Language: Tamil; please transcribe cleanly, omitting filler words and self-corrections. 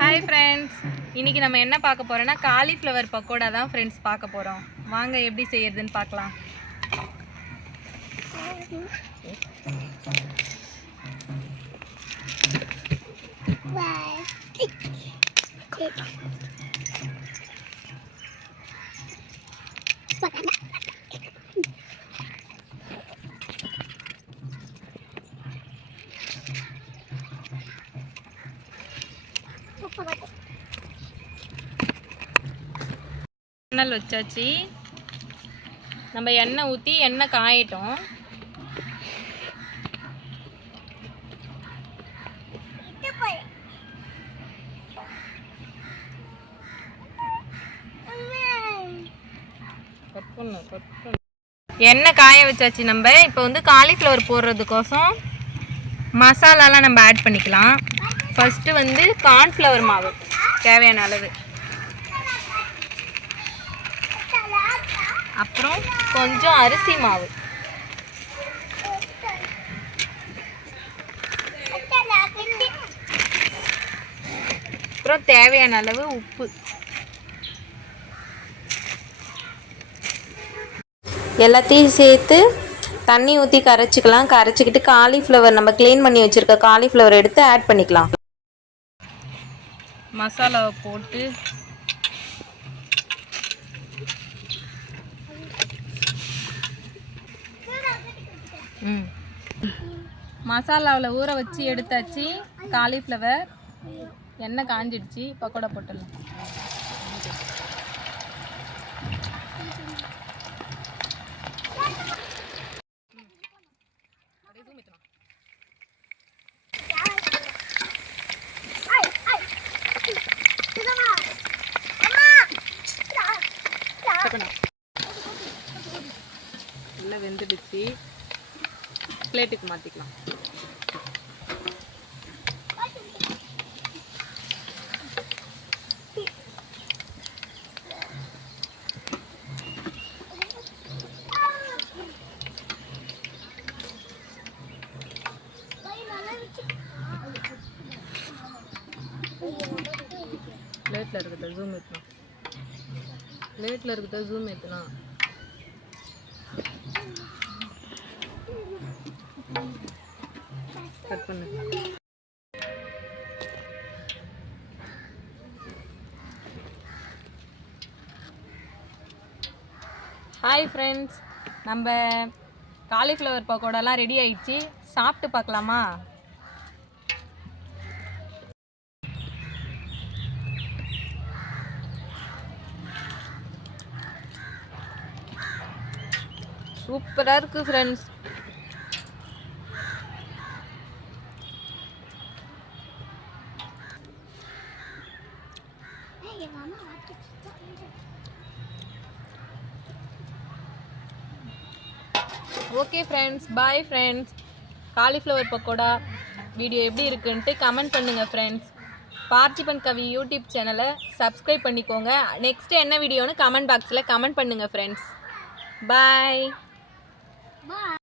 ஹாய் ஃப்ரெண்ட்ஸ், இன்றைக்கி நம்ம என்ன பார்க்க போகிறோன்னா காலிஃப்ளவர் பக்கோடா தான் ஃப்ரெண்ட்ஸ் பார்க்க போகிறோம். வாங்க எப்படி செய்யறதுன்னு பார்க்கலாம். எண்ணெய் வச்சாச்சு. நம்ம எண்ணெய் ஊற்றி எண்ணெய் காயட்டும். எண்ணெய் காய வச்சாச்சு. நம்ம இப்போ வந்து காலிஃப்ளவர் போடுறதுக்கோசம் மசாலாலாம் நம்ம ஆட் பண்ணிக்கலாம். ஃபஸ்ட்டு வந்து கார்ன்ஃப்ளவர் மாவு தேவையான அளவு, அப்புறம் கொஞ்சம் அரிசி மாவு, அப்புறம் தேவையான அளவு உப்பு. எல்லாத்தையும் சேர்த்து தண்ணி ஊற்றி கரைச்சிக்கலாம். கரைச்சிக்கிட்டு காலிஃப்ளவர் நம்ம க்ளீன் பண்ணி வச்சுருக்க காலிஃப்ளவர் எடுத்து ஆட் பண்ணிக்கலாம். மசாலாவை போட்டு மசாலாவில் ஊற வச்சு எடுத்தாச்சு. காலிஃப்ளவர் எண்ணெய் காஞ்சிடுச்சு. பக்கோடா போட்டுடலாம். நல்லா வெந்துடுச்சு. பிளேட்டுக்கு மாற்றிக்கலாம். பிளேட்டில் இருக்கிறத ஜூம் ஏற்றலாம். பிளேட்டில் இருக்கிறத ஜூம் ஏற்றலாம். கட் பண்ணு. ஹாய் ஃப்ரெண்ட்ஸ், நம்ம காலிஃப்ளவர் பக்கோடாலாம் ரெடி ஆயிடுச்சு. சாப்பிட்டு பார்க்கலாமா? சூப்பராக இருக்குது friends. Okay friends, bye friends. Cauliflower pakoda video எப்படி இருக்குன்ட்டு கமெண்ட் பண்ணுங்கள் ஃப்ரெண்ட்ஸ். பார்த்திபன் கவி யூடியூப் சேனலை சப்ஸ்கிரைப் பண்ணிக்கோங்க. நெக்ஸ்ட்டு என்ன வீடியோன்னு கமெண்ட் பாக்ஸில் கமெண்ட் பண்ணுங்கள் ஃப்ரெண்ட்ஸ். பாய்.